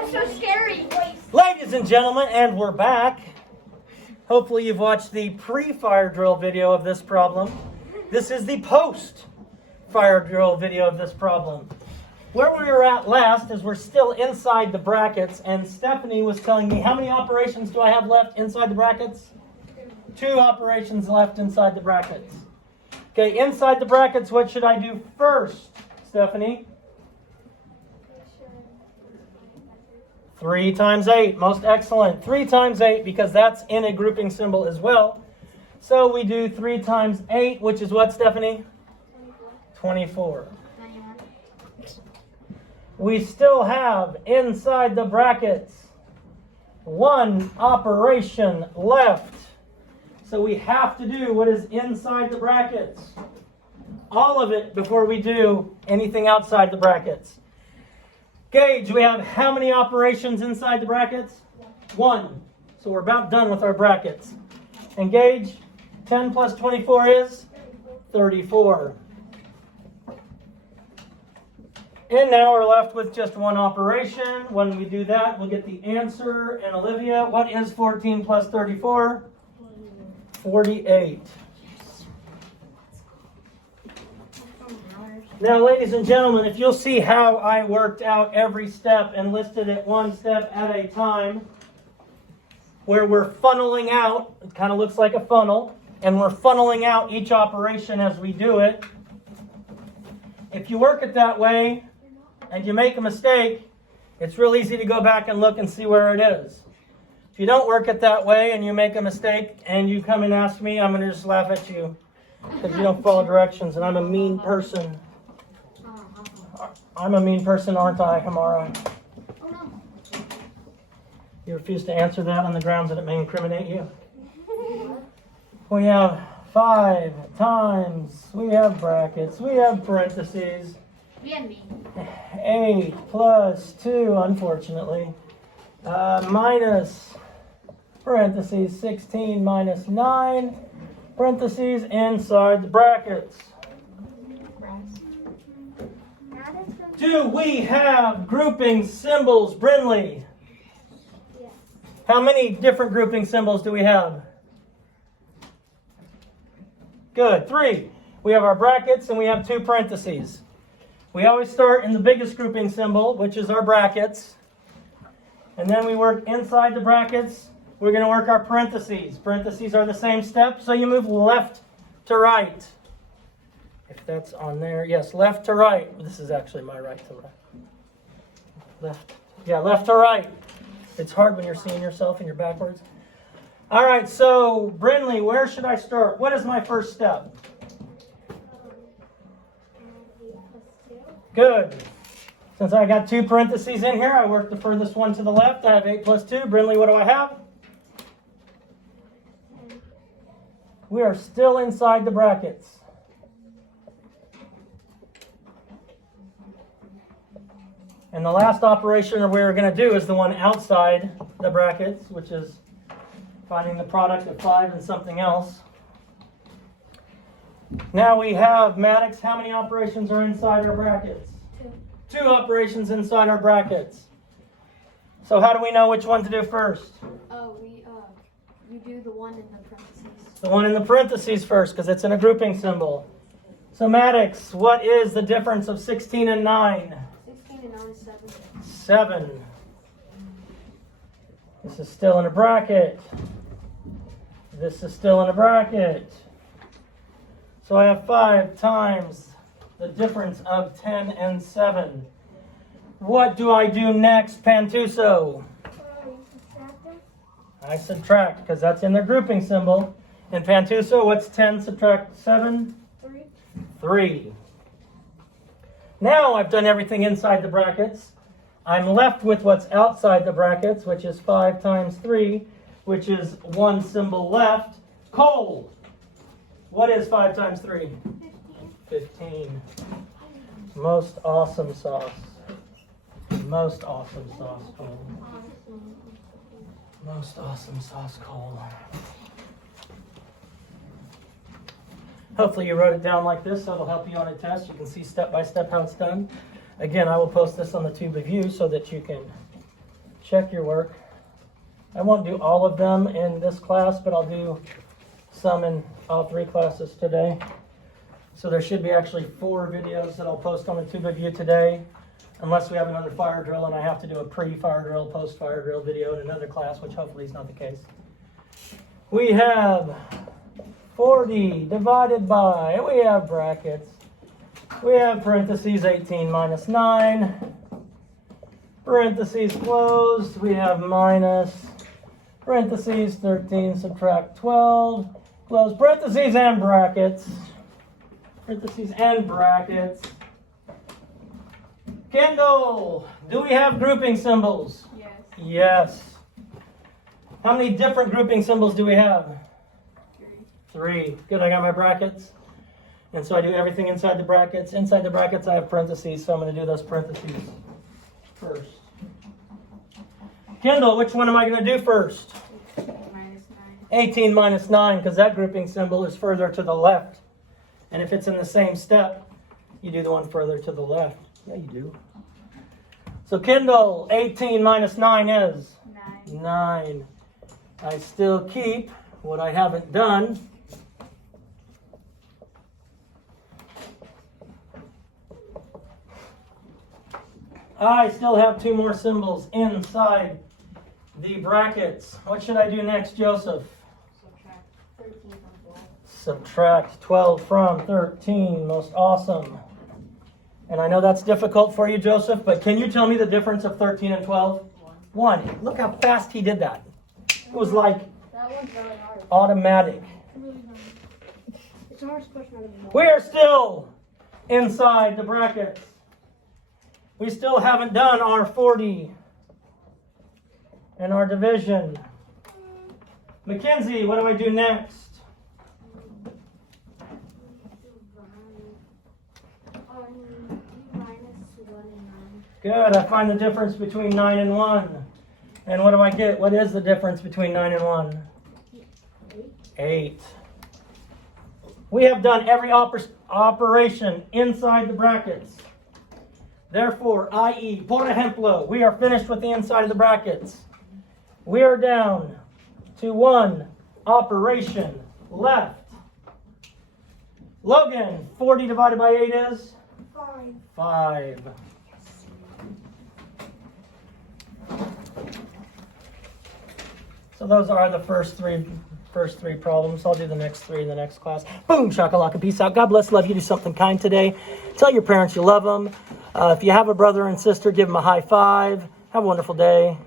That's so scary. Ladies and gentlemen, and we're back. Hopefully you've watched the pre-fire drill video of this problem. This is the post-fire drill video of this problem. Where we were at last is we're still inside the brackets, and Stephanie was telling me, how many operations do I have left inside the brackets? 2 operations left inside the brackets. Okay, inside the brackets, what should I do first, Stephanie? 3 times 8, most excellent. 3 times 8, because that's in a grouping symbol as well. So we do 3 times 8, which is what, Stephanie? 24. We still have inside the brackets 1 operation left. So we have to do what is inside the brackets. All of it before we do anything outside the brackets. Gage, we have how many operations inside the brackets? 1. So we're about done with our brackets. And Gage, 10 plus 24 is 34. And now we're left with just 1 operation. When we do that, we'll get the answer. And Olivia, what is 14 plus 34? 48. Now, ladies and gentlemen, if you'll see how I worked out every step and listed it 1 step at a time, where we're funneling out, it kind of looks like a funnel, and we're funneling out each operation as we do it. If you work it that way and you make a mistake, it's real easy to go back and look and see where it is. If you don't work it that way and you make a mistake and you come and ask me, I'm going to just laugh at you because you don't follow directions, and I'm a mean person. I'm a mean person, aren't I, Hamara? Oh no. You refuse to answer that on the grounds that it may incriminate you? We have 5 times, we have brackets, we have parentheses. Me and me. 8 plus 2, unfortunately, minus parentheses 16 minus 9, parentheses inside the brackets. Do we have grouping symbols, Brinley? Yes. How many different grouping symbols do we have? Good, 3. We have our brackets and we have 2 parentheses. We always start in the biggest grouping symbol, which is our brackets. And then we work inside the brackets. We're going to work our parentheses. Parentheses are the same step, so you move left to right. If that's on there, yes, left to right. This is actually my right to left. Left. Yeah, left to right. It's hard when you're seeing yourself and you're backwards. All right, so Brinley, where should I start? What is my first step? Good. Since I got 2 parentheses in here, I work the furthest one to the left. I have 8 plus 2. Brinley, what do I have? We are still inside the brackets. And the last operation we're going to do is the one outside the brackets, which is finding the product of 5 and something else. Now we have, Maddox, how many operations are inside our brackets? 2 operations inside our brackets. So how do we know which one to do first? Oh, we do the one in the parentheses. The one in the parentheses first, because it's in a grouping symbol. So Maddox, what is the difference of 16 and 9? 16 and 9 is 7. 7. This is still in a bracket. This is still in a bracket. So I have 5 times the difference of 10 and 7. What do I do next, Pantuso? I subtract, because that's in the grouping symbol. And Pantuso, what's 10 subtract 7? 3. 3. Now I've done everything inside the brackets. I'm left with what's outside the brackets, which is 5 times 3, which is 1 symbol left. Cole, what is 5 times 3? 15. Most awesome sauce. Most awesome sauce, Cole. Most awesome sauce, Cole. Hopefully you wrote it down like this so it'll help you on a test. You can see step by step how it's done. Again, I will post this on the Tube of You so that you can check your work. I won't do all of them in this class, but I'll do some in all 3 classes today. So there should be actually 4 videos that I'll post on the Tube of You today, unless we have another fire drill and I have to do a pre-fire drill, post-fire drill video in another class, which hopefully is not the case. We have 40 divided by, we have brackets. We have parentheses 18 minus 9. Parentheses closed. We have minus. Parentheses 13 subtract 12. Close parentheses and brackets. Parentheses and brackets. Kendall, do we have grouping symbols? Yes. Yes. How many different grouping symbols do we have? 3. Good, I got my brackets. And so I do everything inside the brackets. Inside the brackets I have parentheses, so I'm going to do those parentheses first. Kendall, which one am I going to do first? Minus 9. 18 minus 9, because that grouping symbol is further to the left. And if it's in the same step, you do the one further to the left. Yeah, you do. So Kendall, 18 minus 9 is? 9. 9. I still keep what I haven't done. I still have 2 more symbols inside the brackets. What should I do next, Joseph? Subtract 13 from 12. Subtract 12 from 13. Most awesome. And I know that's difficult for you, Joseph, but can you tell me the difference of 13 and 12? 1. Look how fast he did that. It was like That one's really hard. automatic. Really hard. It's the hardest question I've ever done. We are still inside the brackets. We still haven't done our 40 and our division. Mackenzie, what do I do next? Minus 1 and 9. Good, I find the difference between 9 and 1. And what do I get? What is the difference between 9 and 1? 8. We have done every operation inside the brackets. Therefore, i.e., por ejemplo, we are finished with the inside of the brackets. We are down to 1 operation left. Logan, 40 divided by 8 is? 5. 5. So those are the first three problems. I'll do the next 3 in the next class. Boom, shakalaka, peace out. God bless, love you. Do something kind today. Tell your parents you love them. If you have a brother and sister, give them a high five. Have a wonderful day.